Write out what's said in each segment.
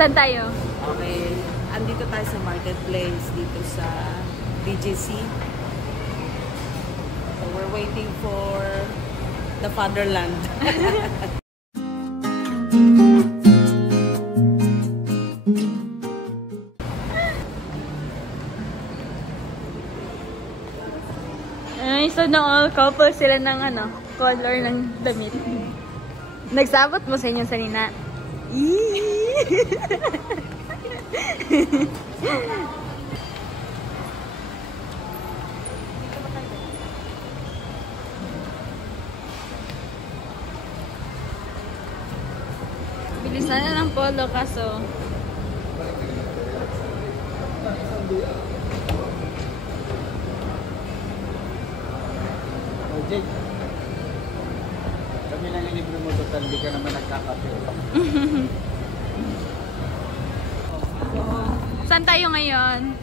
Saan tayo? Okay. Andito tayo sa marketplace dito sa BGC. So we're waiting for the fatherland. Ay, so na all couple sila ng ano, color ng damit. Nagsabot mo sa inyo sanina. Bilisan na ng polo kaso. Jake, kami lang yung libre mo total, di ka naman nagkakape. Saan tayo ngayon?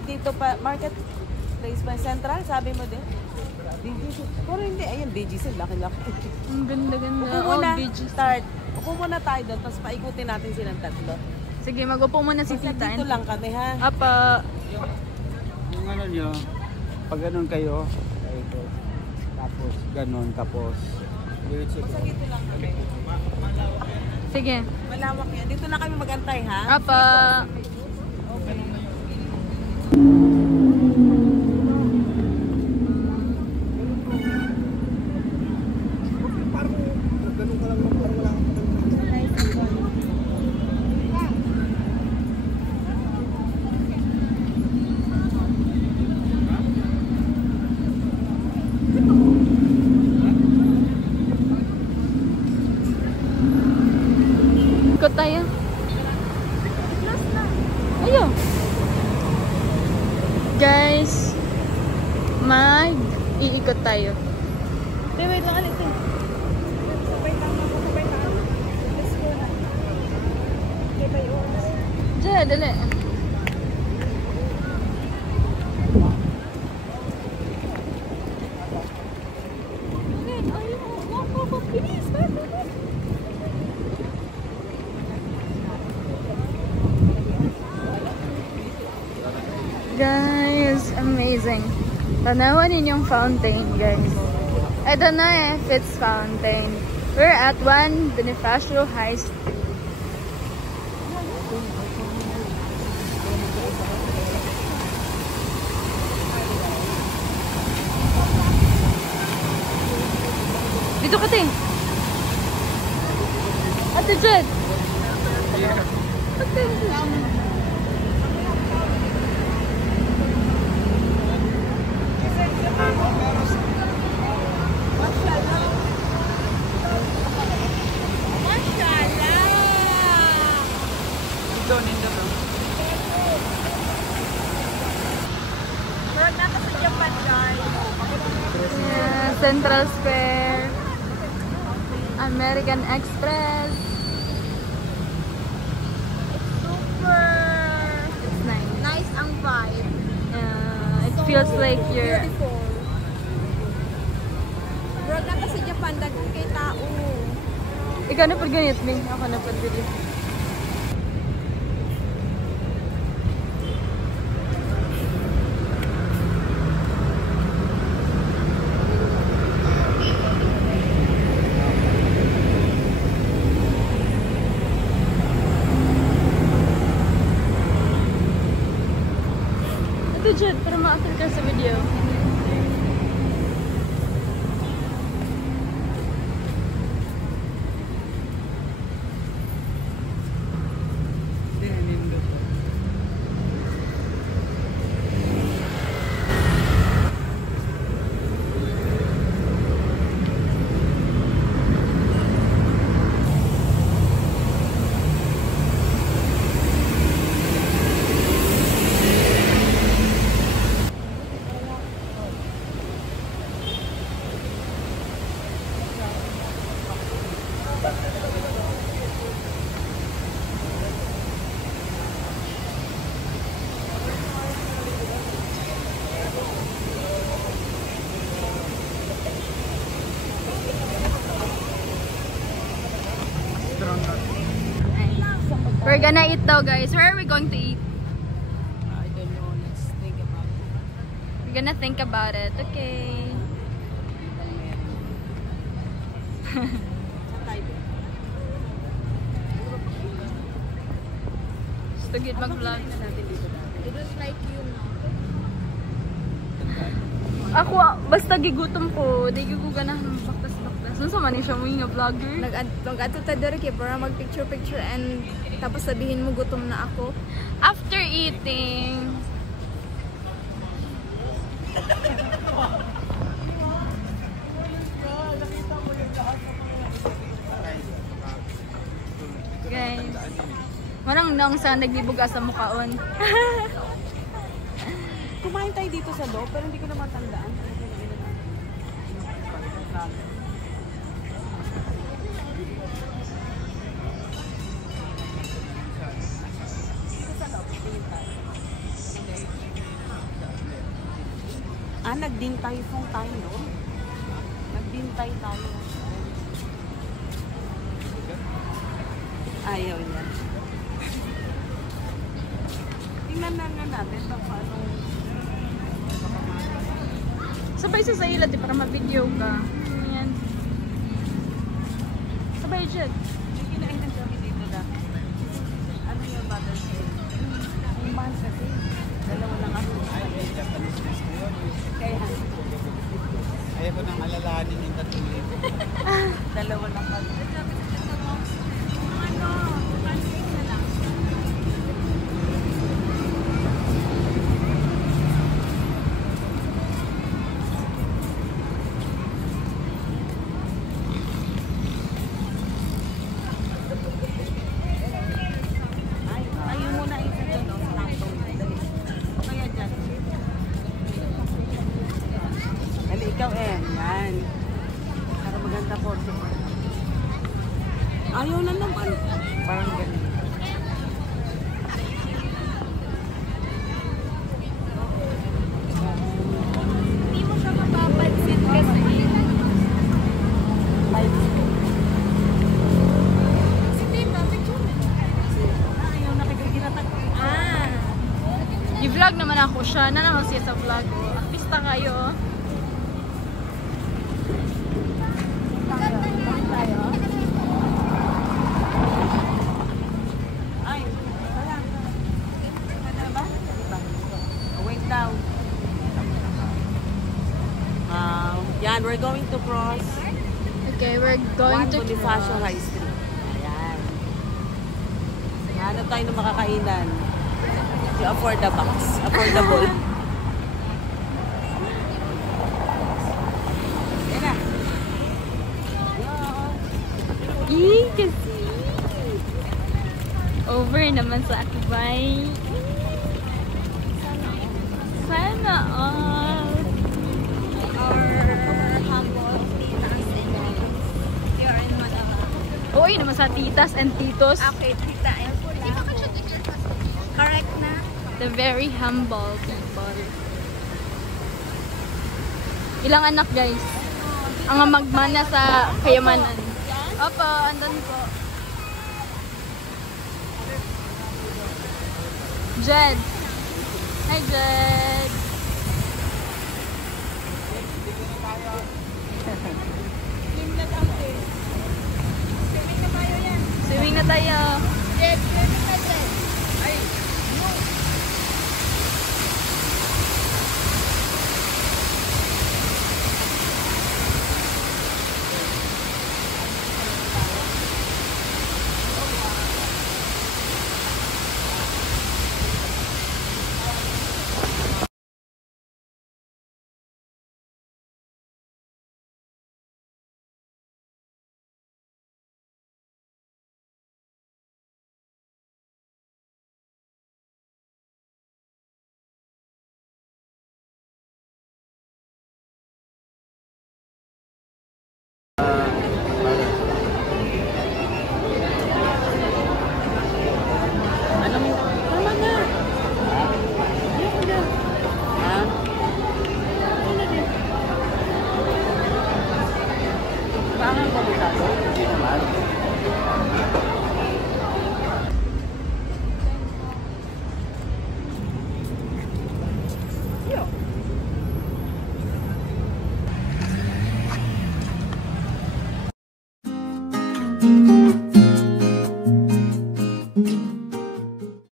Andito pa, marketplace pa central, sabi mo din? BGC. Pero hindi, ayun, BGC, laki-laki. Ang ganda-ganda. Upo muna, start. Upo muna tayo doon, tapos paikutin natin silang tatlo. Sige, mag-upo muna si Tita. Dito lang kami, ha? Apa. Yung ano nyo, pag ganun kayo, ito, tapos ganun, tapos Basta dito lang kami. Sige. Malawak yan. Dito lang kami mag-antay, ha? Apa. Okay. Ikot tayo. Ayun. Guys, mag-iikot tayo. Wait lang ulit. Diyan, dali. Guys, amazing. Tanawan ninyong fountain, guys. I don't know if it's fountain. We're at One Bonifacio High Street. Dito ka, te. Ate Jed. Ate Jed. Yeah, Central Square, American Express. It's nice. Nice ang vibe. It feels like you're. Beautiful. Bro, na kasi Japan, dagang kay tao. Ikaw na pag ganit, Ming. Ako na pag ganit. Ito, Jed, para ma-after ka sa video. Saan ba tayo? We're gonna eat daw, guys. Where are we going to eat? I don't know. Let's think about it. We're gonna think about it. Okay. Saan tayo? Gusto gid mag-vlog. They don't like you, no? Ako, basta gigutom ko. Di ko ganahan baktas-baktas. Saan sa man siya mo nga vlogger? Nag-ato ta dere kay para mag-picture-picture and tapos sabihin mo gutom na ako. After eating, guys, marang nang sa nagbibuga sa mukhaon. Kumain tayo dito sa loob, pero hindi ko naman tandaan. Nagdintay fong tayo. Nagdintay tayo. Ayaw niya. Tingnan na nga natin kung paano. Sabay sa ila, di para ma-video ka. Ayan. Sabay dyan. May kinainan kami dito dati. Ano yung butter cake? Ang mahal kasi. Dalawa lang ako. Japanese dress ko yun. Kaya, Ayaw ko nang alalahanin yung 3,000. dalawa lang ako. Ayun muna ito doon, no? Sa langtong. Dali. Kaya dyan. Dali, ikaw yan. Para maganda po. Ayaw na naman. Parang ganun. Hindi mo siya mapapansin kasi. Hindi ba? Picture mo. Ayaw na kagagiratan. I-vlog naman ako siya. Nanalo siya sa vlog ko. Artista kayo. Ay, wala. Ano ba? Wait down. Yan, we're going to cross Okay, we're going to Bonifacio cross. High Street. Ayan. Hanap tayo ng makakainan. You afford the box. Affordable. Yan na. Kasi over naman sa Akibay. Sana all. Our humble titas and here in Manila. Uy, naman sa titas and titos. Okay, tita and pula. Correct na? The very humble people. Ilang anak, guys? Ang magmana sa kayamanan. Opo, andun po. Jed. Hi, Jed. Swimming na tayo. Yes, yes, yes. Bye.